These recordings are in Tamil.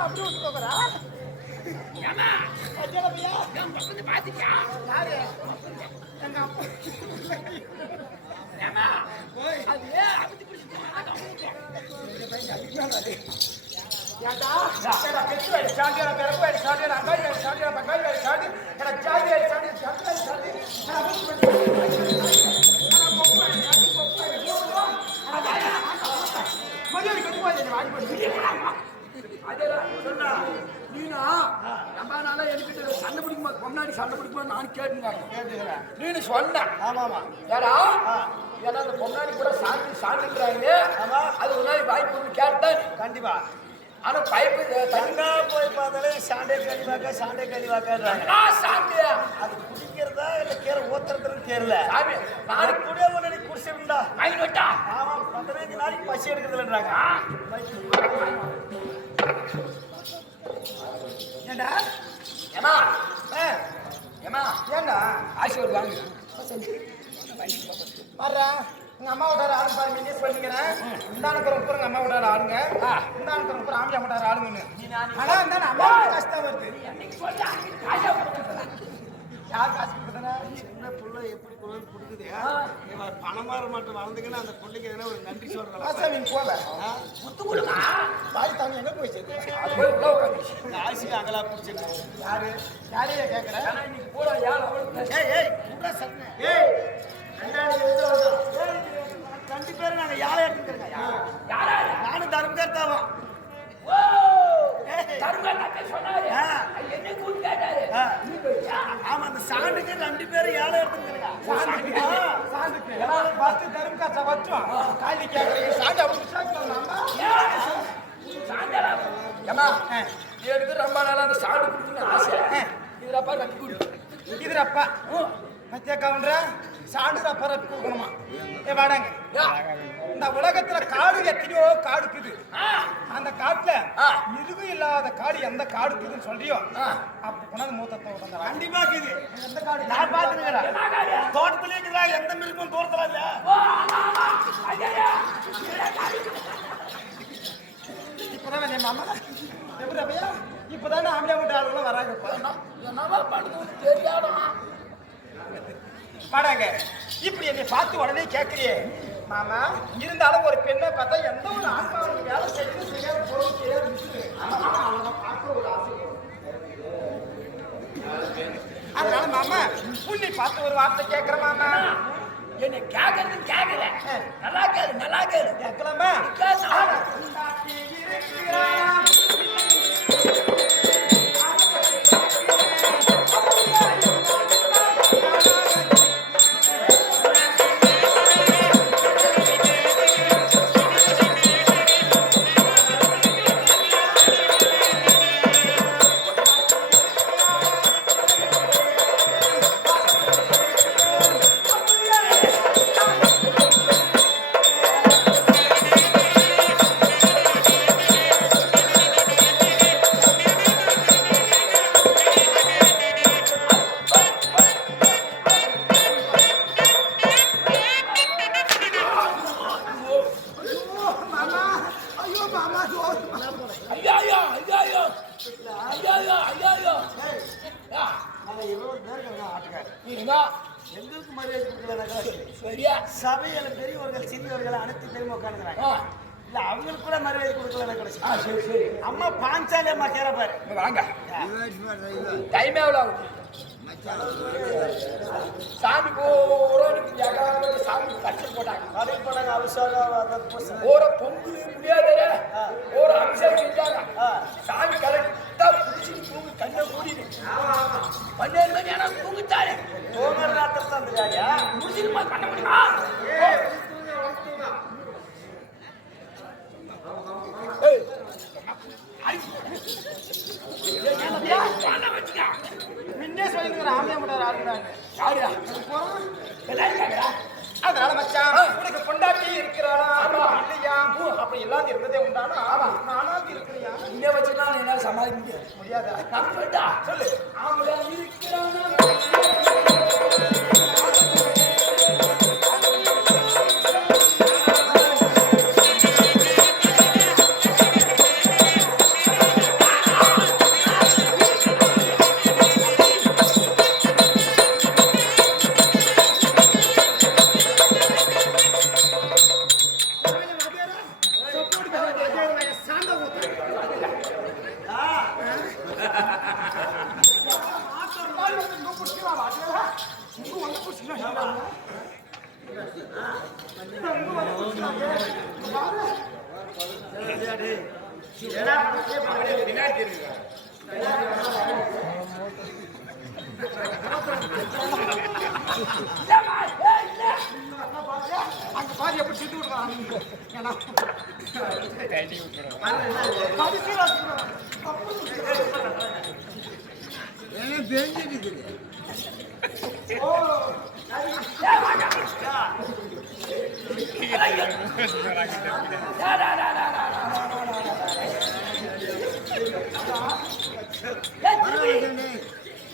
அப்படி விட்டு போகிறா அஜயல பையா யாரு? எங்க அப்பா அது ஏன்? அப்படி ஏண்டா? ஏடா பெற்று வேறு சாண்டி என பிறப்பு வேறு சாண்டி என அங்காளி வேறு சாண்டி என பங்காளி வேறு சாண்டி என ஜாதி வேறு சாண்டி ஜாதி வேறு சாண்டி என அபிஷ் மரியாதை கட்டுவாங்க வாங்கி பண்ணி சொன்னா நீனா நாளா எனக்கு சண்டை பிடிக்குமா? முன்னாடி சண்டை பிடிக்குமா? நான் கேட்டுங்க நீனு சொன்ன ஆமாமா. ஏடா ஏன்னா அந்த பொன்னாடி கூட சாந்தி சாந்திக்கிறாங்க ஆமா. அது நாள் வாய்ப்பு கேட்டேன் கண்டிப்பா. ஆனா பைப்பு தங்கா போய் பார்த்தாலே சாண்டே கழிவாக்க சாண்டே கழிவாக்கன்றாங்க சாந்தியா அது குடிக்கிறதா இல்ல கீரை ஊத்துறதுன்னு தெரியல நாளைக்கு கூட நீ குடிச்சிருந்தா ஆமா பதினஞ்சு நாளைக்கு பசி எடுக்கிறதுலன்றாங்க ஏண்டா? ஏமா. ஏமா. ஏண்டா? ஆசி ஒரு வாங்க பாரு எங்க அம்மா விட்டாரு ஆளுங்க பாரு நீங்க பண்ணிக்கிறேன். இந்தானுக்கு ரொம்ப அம்மா விட்டாரு ஆளுங்க. இந்தானுக்கு ரொம்ப ஆமியா விட்டாரு ஆளுங்கன்னு. ஆனா இந்த அம்மா கஷ்டம் வருது. யார் காசு கொடுத்தனா சின்ன புள்ள எப்படி குழந்தை கொடுக்குது இவன் பணமாற மாட்டோம் வளர்ந்துக்குன்னு அந்த பிள்ளைக்கு எதனா ஒரு நன்றி சொல்றான். போல முத்து தாங்க எங்க போய் சேர்த்து ஆசி அகலா பிடிச்சிருக்கு. யாரு? யாரையே கேட்கற ஆனா இன்னைக்கு பூரா யார் ஏய் ஏய் கூட சட்னு ஏய் ரெண்டாடி எழுத வந்தோம் ரெண்டு பேரும் நாங்க யாரை எடுத்துக்கிறோங்க யாரா? நானும் தர்மகர் தாவும் ஓ! சொன்னாரு. என்ன கூட்டு கேட்டாரு ஆமா அந்த சாண்டுக்கு ரெண்டு பேரும் யாரை எடுத்துக்கிறோங்க சாந்துக்கு சாந்துக்கு ஃபர்ஸ்ட் தரும் காசை வச்சோம். காலி கேட்கறீங்க சாண்டு சாப்பிடலாம் சாயந்தரா ஏமா எடுத்து ரொம்ப நாளா அந்த சாடு குடிக்கணும் ஆசை. இதுலப்பா கட்டி குடி. இதுரப்பா மத்திய கவுண்டர? சாண்டு ரப்பா ரப்பி கொடுக்கணுமா? ஏ வாடாங்க. இந்த உலகத்துல காடு எத்தனையோ காடு இருக்குது. ஆ. அந்த காட்டுல ஆ. மிருகம் இல்லாத காடு எந்த காடு இருக்குதுன்னு சொல்றியோ ஆ. அப்படி கொண்டாந்து மூத்தத்தை உடனே கண்டிப்பா இருக்குது. எந்த காடு? நான் காடு? தோட்டத்துல இருக்குதா எந்த மிருகமும் தோட்டத்துல இல்ல. இப்பதான் என் மாமா? எப்படி அப்பையா? இப்பதானே ஆம்பளை வீட்டு ஆளுங்களும் வராங்க என்னவா பண்ணுதுன்னு தெரியாதா வாடாங்க இப்படி என்னை பார்த்து உடனே கேட்கறியே மாமா இருந்தாலும் ஒரு பெண்ணை பார்த்தா எந்த ஒரு ஆத்மாவுக்கு வேலை செய்யணும் செய்யாத. ஆனா அவனை பார்க்க ஒரு ஆசை. அதனால மாமா உன்னை பார்த்து ஒரு வார்த்தை கேட்கிற மாமா. என்னை கேட்கறது கேட்கல நல்லா கேளு நல்லா கேளு. கேட்கலாமா? கேசம். கொடுத்தீங்கன்னா எங்களுக்கு மரியாதை கொடுக்கல சரியா? சபையில பெரியவர்கள் சிறியவர்கள் அனைத்து பெருமை உட்காந்துறாங்க இல்ல அவங்களுக்கு கூட மரியாதை கொடுக்கல கிடைச்சு அம்மா பாஞ்சாலே அம்மா கேரப்பாரு. வாங்க. டைம் எவ்வளோ ஆகும் சாமி போறோன்னு ஜகாவது சாமி கஷ்டம் போட்டாங்க. அதே போனாங்க அவசரம் ஒரு பொங்கல் முடியாது ஒரு அபிஷேகம் செஞ்சாங்க. சாமி கரெக்டா பிடிச்சிட்டு தூங்கு கண்ணை மூடிடு. பன்னெண்டு மணி ஆனா தூங்கிட்டாரு. தோமர் ராத்திரம் தான் இருக்காயா முடிச்சிருமா பண்ண முடியுமா ஏய். ஐ. ஏய், என்னய்யா? பண்ண வச்சுக்க. சொல்லிருக்கிற ஆம்பளை மட்டும் ஆடுறாங்க யாருடா? இருக்காங்கடா. அதனால மச்சான் உனக்கு பொண்டாட்டி இருக்கிறாளா? இல்லையா? அப்படி இல்லாத இருந்ததே உண்டானா? நானாவது இருக்கிறியா? இங்க வச்சுனா என்னால சமாளிக்க முடியாது? முடியாதா? சொல்லு. ஆம்பளை இருக்கிறானா?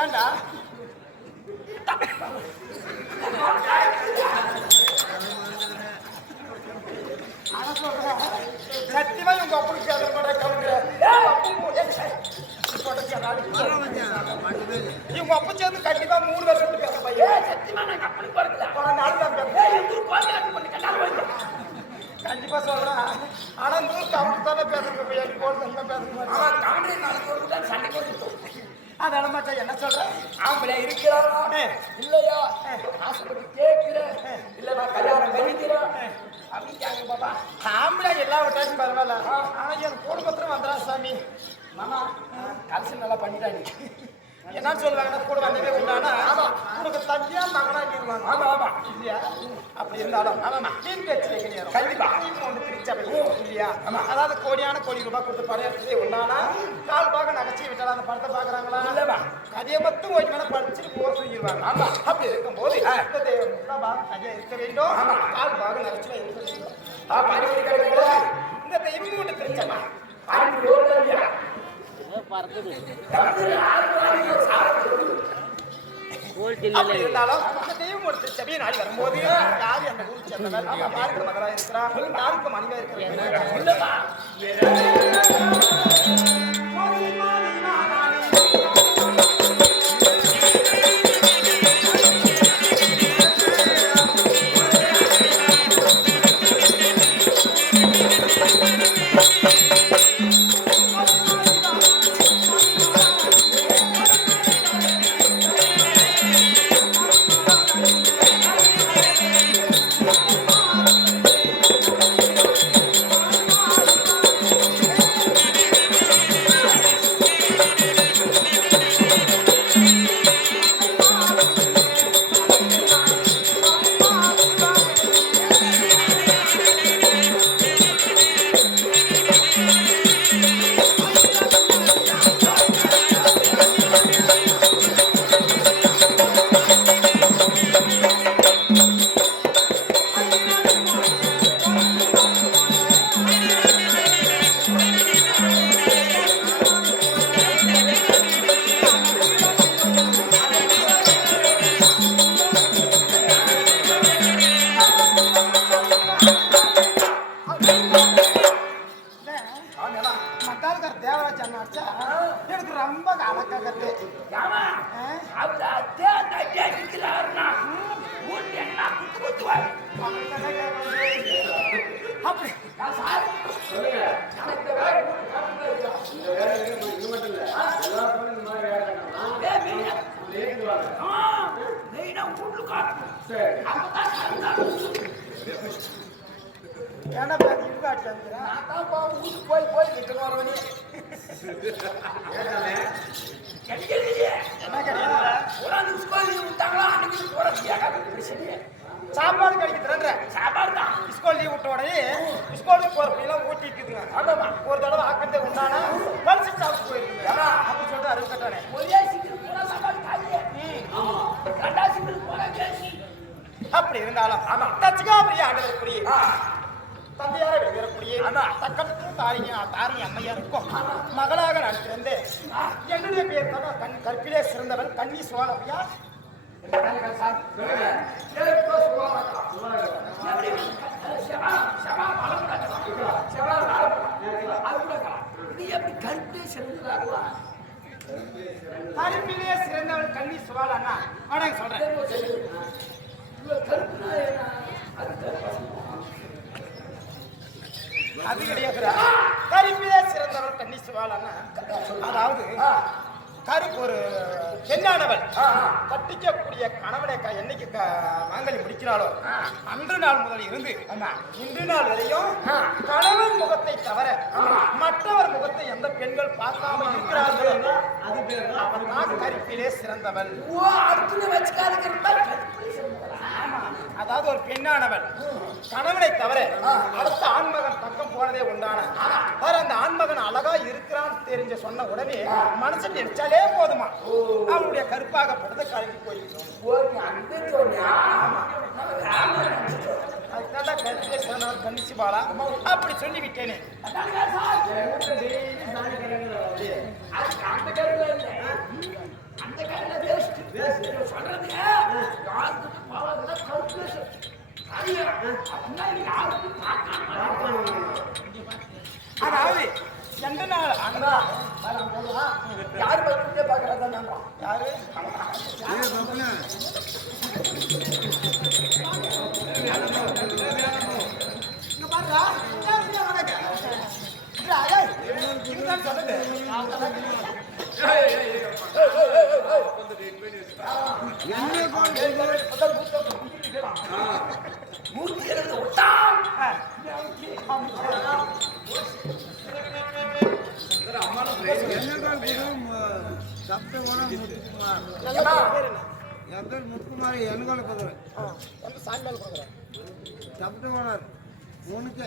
ஏண்டா சத்தியமா உங்க அப்பனுக்கு அதர் பண்ண கவுண்டர் இவங்க அப்பா சேர்ந்து மூணு வருஷம் பேச பையன் சத்தியமா நாங்க அப்பனுக்கு பிறக்கல போன நாள் தான் நூறு தமிழ் தானே பேசுறேன் பையன் கோல்டன் பேசுறேன் தமிழ் நாளைக்கு ஒரு சண்டைக்கு அதான் என்ன சொல்றேன் ஆம்பளை இருக்கிறாரா இல்லையா அப்படின்னு கேட்க ஆம்பளை எல்லா விட்டாச்சும் பரவாயில்ல ஆனா என் கூட குடும்பத்துல வந்துடா சாமி. மாமா கலசம் நல்லா பண்ணிட்டாங்க. என்ன சொல்லுவாங்கன்னா கூட வந்ததே உண்டானா? ஆமா ஆமா. இல்லையா? அப்படி இருந்தாலும் ஆமாமா நீங்க பேச்சு கண்டிப்பா. ஒன்று திருச்சபை இல்லையா? அதாவது கோடியான கோடி ரூபாய் கொடுத்து படம் கால் பாக நகைச்சி விட்டாலும் அந்த படத்தை பாக்குறாங்களா? இல்லம்மா. கதையை மட்டும் கொஞ்சம் மேல படிச்சுட்டு போக சொல்லிடுவாங்க. ஆமா. அப்படி இருக்கும்போது கதையா இருக்க வேண்டும். கால் பாகம் நகைச்சுல இருக்க வேண்டும். இந்த தெய்வம் பாடி ரோட்ல இல்லையா அப்படி இருந்தாலும் இந்த தெய்வம் ஒரு திருச்சபையை நாடி வரும்போது யாரு அந்த ஊர் சேர்ந்தவர் யாருக்கு மகளா இருக்கிறா யாருக்கு மனைவியா இருக்கிறாங்க எல்லா பொண்ணும் இந்த மாதிரி வேலை மெயினா உள்ளுக்காரங்க சரி. அப்பதான் ஏன்னா பாதி இருக்காட்டு நான் தான் பா ஊருக்கு போய் போய் ரிட்டர்ன் வரவனே கிடைக்கலையே என்ன கிடையாது ஒரு அந்த ஸ்கூல் விட்டாங்களா அன்னைக்கு போறது பிரச்சனையே சாப்பாடு கிடைக்குதுன்ற சாப்பாடு தான் ஸ்கூல் லீவ் விட்ட உடனே ஸ்கூலுக்கு போகிற பிள்ளைலாம் ஊட்டிட்டு இருக்குதுங்க ஆமாமா ஒரு தடவை ஆக்கத்தை உண்டானா பரிசு சாப்பிட்டு போயிருக்குங்க. அப்படின்னு சொல்லிட்டு அறிவு கட்டானே ஒரே சீக்கிரம் போனா சாப்பாடு காலியே ரெண்டா சீக்கிரம் போனா அப்படி இருந்தாலும் ஆமா தச்சுக்காபுரிய ஆண்டவர் புரிய தந்தையார வெளியேறக்கூடிய ஆமா. தக்கத்துக்கும் தாரிங்க தாரிங்க அம்மையா இருக்கும். மகளாக நான் பிறந்தேன். என்னுடைய பேர் தான் கண் கற்பிலே சிறந்தவன் கண்ணி சோழமையா கற்பிலே சிறந்தவன் கண்ணி சுவால் அண்ணா ஆனா சொல்றேன். அது கிடையாது கருப்பிலே சிறந்தவள் கண்ணி சுவால் அண்ணா அதாவது கருப்பு ஒரு பெண்ணானவள் கட்டிக்கக்கூடிய கணவனை என்னைக்கு மாங்கனி முடிக்கிறாளோ அன்று நாள் முதல் இருந்து இன்று நாள் வரையும் கணவன் முகத்தை தவிர மற்றவர் முகத்தை எந்த பெண்கள் பார்க்காம இருக்கிறார்கள் அவள் தான் கருப்பிலே சிறந்தவள். அதாவது ஒரு பெண்ணானவள் கணவனை தவிர அடுத்த ஆண்மகன் பக்கம் போனதே உண்டான. வேற அந்த ஆண்மகன் அழகா இருக்கிறான்னு தெரிஞ்ச சொன்ன உடனே மனசு நினைச்சாலே போதுமா? அவனுடைய கருப்பாக படுத்த கழுவி போயிருக்கும் அதுதான் கருப்பிலே சிறந்தவர் கண்டிச்சு பாலா. அப்படி சொல்லி விட்டேனே அந்த காரில் வேஸ்ட் சொல்றது அதாவது எந்த நாள்? அண்ணா யார் பக்கத்தே பார்க்கறதா யாரு? இங்க பாருடா. என் முத்துக்குமார் என்கோல கொடுக்குறேன் சாயங்காலம் கொடுக்குறேன் சப்த ஓனர் உனக்கு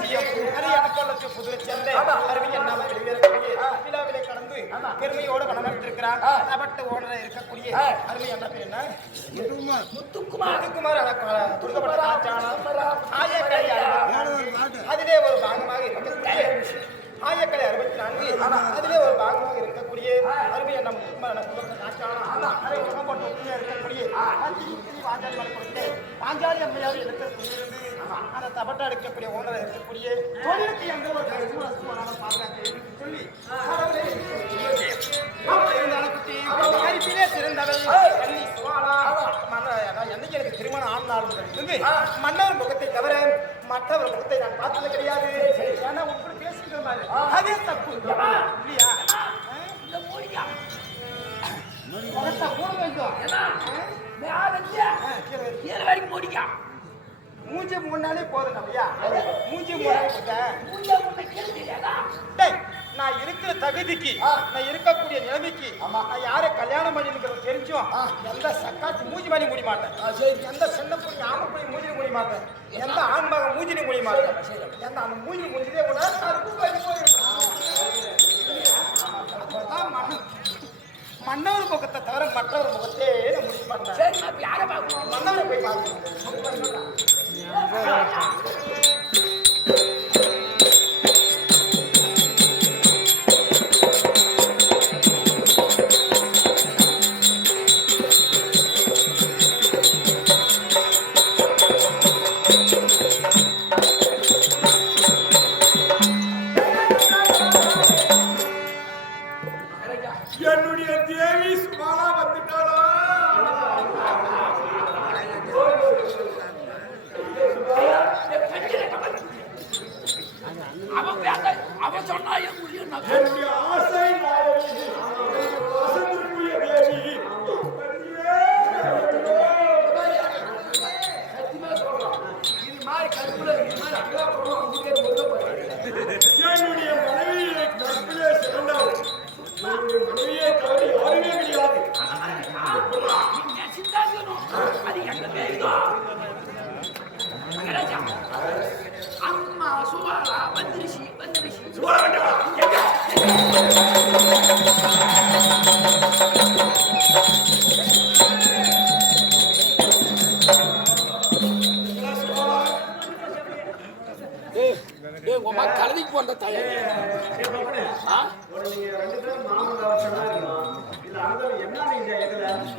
உள்ளது புதுவை சேர்ந்த அருமைய நாம வெளிவேறக்கூடிய விழாவிலே கடந்து பெருமையோடு வளர்ந்திருக்கிறார் அவட்ட ஓடர இருக்கக்கூடிய அருமை என்ன பேர் என்ன? முத்துக்குமார். முத்துக்குமார். ஆயக்கலை அறுபது. அதிலே ஒரு பாகமாக இருக்கக்கூடிய ஆயக்கலை அறுபத்தி நான்கு. அதிலே ஒரு பாகமாக இருக்கக்கூடிய அருமை என்ன முத்துக்குமார் ஒட்டியே இருக்கக்கூடிய பாஞ்சாலி அம்மையார் இருக்கக்கூடிய அந்த தபட்டா எடுக்கக்கூடிய ஓனரை இருக்கக்கூடிய தொழிலுக்கு எந்த ஒரு பாதுகாக்க சொல்லி. சிறந்தவள் என்னைக்கு எனக்கு திருமணம் ஆன நாள் முதல் இருந்து மன்னர் முகத்தை தவிர மற்றவர் முகத்தை நான் பார்த்தது கிடையாது. ஏன்னா உங்களுக்கு பேசிக்கிற மாதிரி அதே தப்பு. இல்லையா. முகத்தை மூட வேண்டும் மூஞ்சி போதும் அப்படியா மூஞ்சி மூணாலே போதும் மூஞ்சியை முன்ன கீழே தெரியாதா? டேய், நான் இருக்கிற தகுதிக்கு நான் இருக்கக்கூடிய நிலைமைக்கு நான் யாரை கல்யாணம் பண்ணிருக்கிறது தெரிஞ்சும் எந்த சக்காத்து மூஞ்சி பண்ணி முடிய மாட்டேன். எந்த சின்ன புள்ளி ஆமை புள்ளி மூஞ்சி முடிய மாட்டேன். எந்த ஆண் மகன் மூஞ்சி முடிய மாட்டேன். எந்த அந்த மூஞ்சி முடிஞ்சதே கூட கருப்பு பண்ணி போயிடும் அப்பதான் மன்ன- மன்னவர் முகத்தை தவிர மற்றவர் முகத்தே சரிம்மா, இப்ப யாரை பார்க்கணும்? மன்னவரை போய் பார்க்கணும்.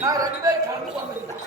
நான் ரெண்டு பேரும் கலந்து வந்திருந்தேன்